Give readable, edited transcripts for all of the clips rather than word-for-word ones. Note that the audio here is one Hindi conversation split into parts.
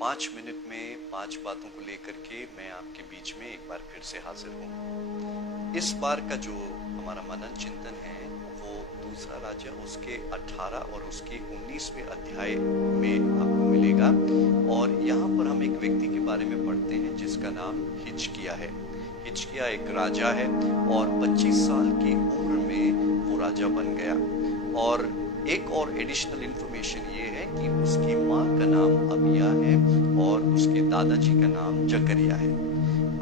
5 मिनट में 5 बातों को लेकर के मैं आपके बीच में एक बार फिर से हाजिर हूँ। इस बार का जो हमारा मनन चिंतन है वो दूसरा राजा उसके 18 और उसके 19वें अध्याय में आपको मिलेगा। और यहाँ पर हम एक व्यक्ति के बारे में पढ़ते हैं जिसका नाम हिजकिय्याह है। हिजकिय्याह एक राजा है और 25 साल की उम्र में वो राजा बन गया। और एक और एडिशनल इंफॉर्मेशन ये है कि उसकी माँ का नाम अबिय्याह है और उसके दादाजी का नाम जकर्याह है।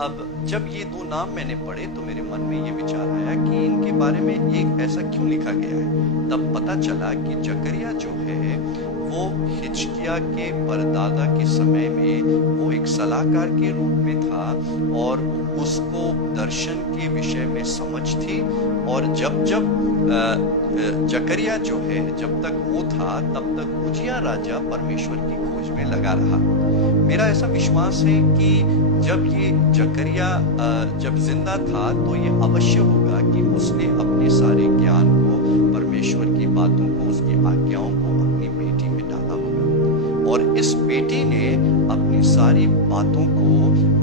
अब जब ये दो नाम मैंने पढ़े तो मेरे मन में ये विचार आया कि इनके बारे में एक ऐसा क्यों लिखा गया है। तब पता चला कि जकर्याह जो है वो हिजकिय्याह के परदादा के समय में वो एक सलाहकार के रूप में था और उसको दर्शन के विषय में समझ थी। और जब जकर्याह जो है जब तक वो था तब तक उजिय्याह राजा परमेश्वर की खोज में लगा रहा। मेरा ऐसा विश्वास है कि जब ये जकर्याह जब जिंदा था तो ये अवश्य होगा कि उसने अपने सारे ज्ञान को, परमेश्वर की बातों को, उसकी आज्ञाओं को अपनी बेटी में डाला होगा। और इस बेटी ने अपनी सारी बातों को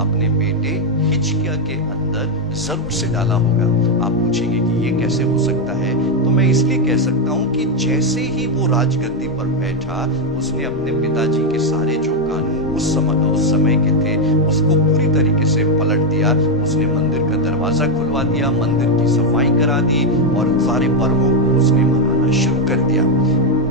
अपने बेटे हिजकिय्याह के अंदर जरूर से डाला होगा। आप पूछेंगे कि ये कैसे हो सकता है, तो मैं इसलिए कह सकता हूँ कि जैसे ही वो राजगद्दी पर बैठा उसने अपने पिताजी के सारे जो कानून उस समय के थे उसको पूरी तरीके से पलट दिया। उसने मंदिर का दरवाजा खुलवा दिया, मंदिर की सफाई करा दी और सारे पर्वों को उसने मनाना शुरू कर दिया।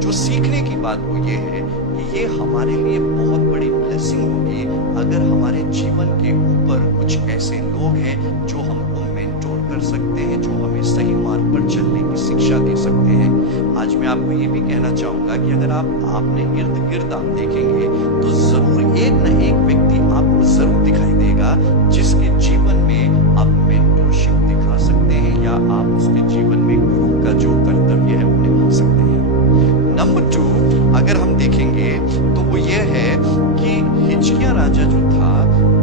जो सीखने की बात वो ये है कि ये हमारे लिए बहुत बड़ी ब्लेसिंग होगी अगर हमारे जीवन के ऊपर कुछ ऐसे लोग हैं जो हमको मेंटोर कर सकते हैं, जो हमें सही मार्ग पर चलने की शिक्षा दे सकते हैं। आज मैं आपको ये भी कहना चाहूंगा कि अगर आपने इर्द गिर्द आप देखेंगे तो जरूर एक न एक व्यक्ति आपको जरूर दिखाई देगा जिसके जीवन में आप मेंटोरशिप दिखा सकते हैं या आप उसके जीवन में गुरु का जो कर्तव्य है वो निभा सकते हैं। नंबर 2 अगर हम देखेंगे तो वो ये है कि हिजकिय्याह राजा जो था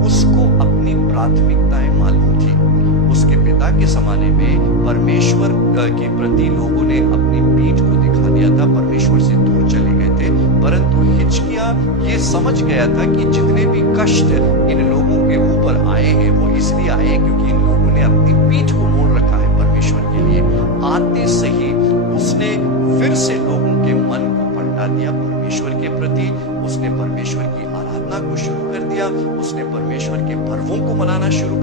उसको अपनी प्राथमिकताएं मालूम थी। उसके पिता के जमाने में परमेश्वर के प्रति लोगों ने अपनी पीठ को दिखा दिया था, परमेश्वर से दूर चले गए थे। परंतु हिजकिय्याह ये समझ गया था कि जितने भी कष्ट इन लोगों के ऊपर आए हैं वो इसलिए आए हैं क्योंकि इन लोगों ने अपनी पीठ को मोड़ रखा है परमेश्वर के लिए। आते से ही उसने फिर से लोगों के मन को पलटा दिया परमेश्वर के प्रति। उसने परमेश्वर की आराधना को शुरू कर दिया, उसने परमेश्वर के पर्वों को मनाना शुरू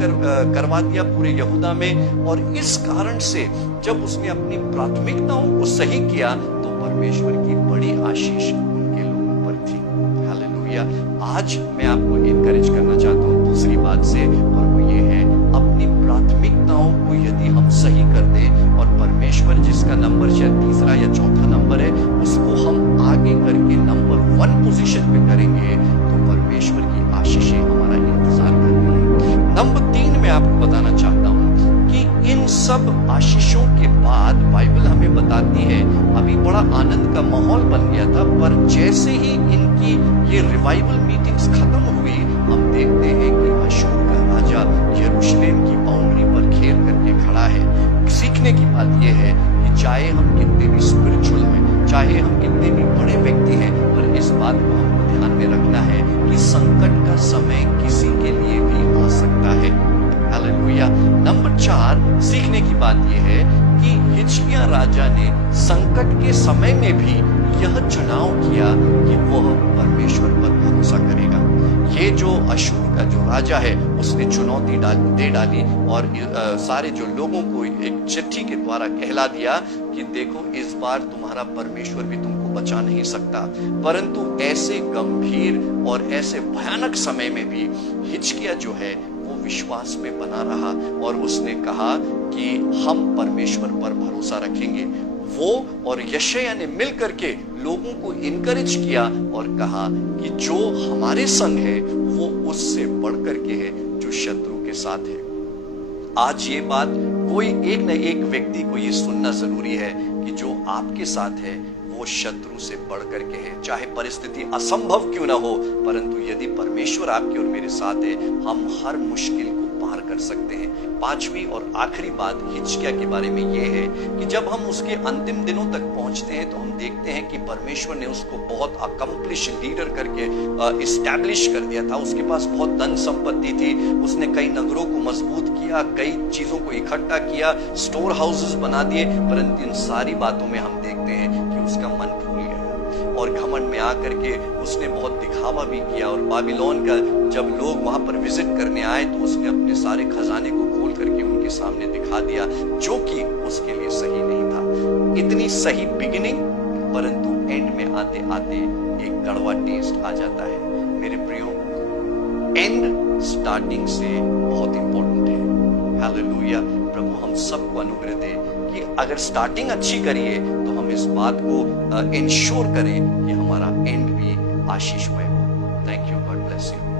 करवा दिया पूरे यहूदा में। और इस कारण से जब उसने अपनी प्राथमिकताओं को सही किया तो परमेश्वर की बड़ी आशीष उनके लोगों पर थी। हालेलुया। आज मैं आपको इनकरेज करना चाहता हूँ दूसरी बात से, और वो ये है अपनी प्राथमिकताओं को यदि हम सही कर दें और परमेश्वर जिसका नंबर शायद तीसरा या चौथा नंबर है उसको हम आगे करके नंबर 1 पोजीशन पे करेंगे तो परमेश्वर की आशीषें हमारा इंतजार करती हैं। नंबर 3 मैं आपको बताना चाहता हूँ कि इन सब आशीषों के बाद बाइबल हमें बताती है अभी बड़ा आनंद का माहौल बन गया था, पर जैसे ही इनकी ये रिवाइवल मीटिंग्स खत्म हुई हम देखते हैं कि अशूर का राजा यरूशलेम की बाउंड्री पर घेर करके खड़ा है। सीखने की बात यह है कि चाहे हम कितने भी स्पिरिचुअल हैं, चाहे हम कितने भी बड़े व्यक्ति हैं, पर इस बात को हमको ध्यान में रखना है कि संकट का समय किसी के लिए भी आ सकता है। हालेलुया। नंबर 4 सीखने की बात यह है कि हिजकिय्याह राजा ने संकट के समय में भी यह चुनाव किया कि वह परमेश्वर पर भरोसा करेगा। ये जो अशूर का जो राजा है उसने चुनौती दे डाली और सारे जो लोगों को एक चिट्ठी के द्वारा कहला दिया कि देखो इस बार तुम्हारा परमेश्वर भी तुमको बचा नहीं सकता। परंतु ऐसे गंभीर और ऐसे भयानक समय में भी हिजकिय्याह जो है वो विश्वास में बना रहा और उसने कहा कि हम परमेश्वर पर भरोसा रखेंगे। वो और यशायाह ने मिलकर के लोगों को इनकरेज किया और कहा कि जो हमारे संग है वो उससे बढ़कर के है जो शत्रु के साथ है। आज ये बात कोई एक न एक व्यक्ति को ये सुनना जरूरी है कि जो आपके साथ है वो शत्रु से बढ़ करके है। चाहे परिस्थिति असंभव क्यों ना हो, परंतु यदि परमेश्वर आपके और मेरे साथ है हम हर मुश्किल को पार कर सकते हैं। पांचवी और आखिरी बात हिजकिय्याह के बारे में यह है कि जब हम उसके अंतिम दिनों तक पहुंचते हैं तो हम देखते हैं कि परमेश्वर ने उसको बहुत अकम्प्लिश लीडर करके इस्टेब्लिश कर दिया था। उसके पास बहुत धन संपत्ति थी, उसने कई नगरों को मजबूत किया, कई चीजों को इकट्ठा किया, स्टोर हाउसेस बना दिए, परंतु इन सारी बातों में हम देखते हैं कि उसका मन भूल गया और घमंड में आकर के उसने बहुत दिखावा भी किया। और बाबिलोन का जब लोग वहां पर विजिट करने आए तो उसने अपने सारे खजाने को खोल करके उनके सामने दिखा दिया, जो कि उसके लिए सही नहीं था। इतनी सही बिगिनिंग, परंतु एंड में आते आते एक कड़वा टेस्ट आ जाता है। मेरे प्रियो, एंड स्टार्टिंग से बहुत इंपॉर्टेंट है। हालेलुया। प्रभु हम सबको अनुग्रह दे कि अगर स्टार्टिंग अच्छी करिए तो हम इस बात को इंश्योर करें कि हमारा एंड भी आशीषमय हो। Thank you, God bless you.